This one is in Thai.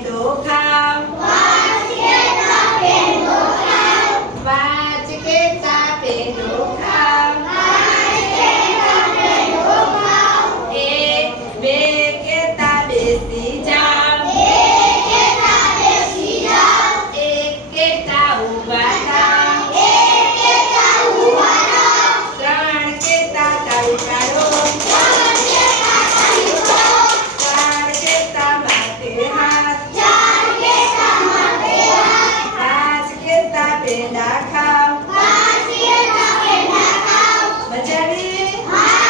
દોખા ดาคำ